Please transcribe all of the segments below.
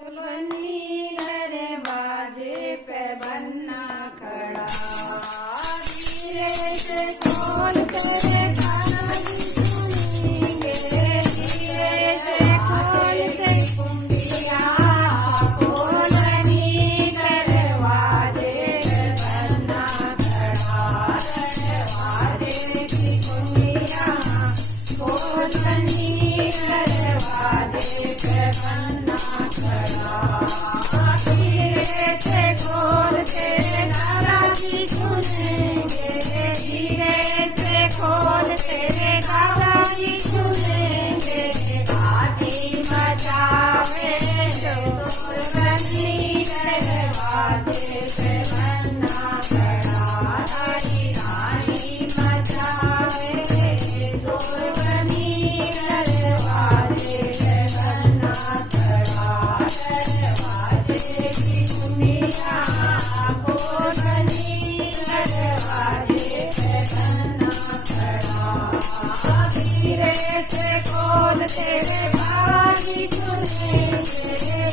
बनी दरवाजे पे बनना खड़ा, धीरे से खोल तेरे कान सुनेंगे, धीरे से खोल के कुंडिया, खोल बनी दरवाजे पे बनना खड़ा, दरवाजे की कुंडिया, खोल बनी दरवाजे पे बनना खड़ा, धीरे से खोल तेरे दादाजी सुनेंगे, धीरे से खोल तेरे दादाजी सुनेंगे, आधी मचावे शोर बनी दरवाजे पे बनना खड़ा, रानी रानी मचावे शोर बनी दरवाजे पे बनना खड़ा, दरवाजे की कुंडिया, खोल बनी दरवाजे पे बनना खड़ा, धीरे से खोल तेरे बाजी सुनेंगे,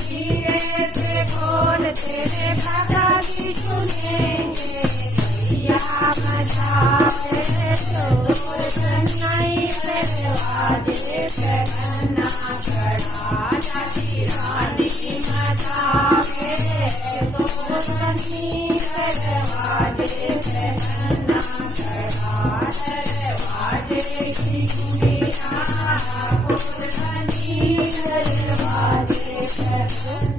धीरे से खोल तेरे दादाजी सुनेंगे, भैया बजावे शोर बनी दरवाजे पे बनना खड़ा, चाची रानी मचावे शोर बनी दरवाजे पे बनना खड़ा, दरवाजे की कुंडिया, खोल बनी दरवाजे पे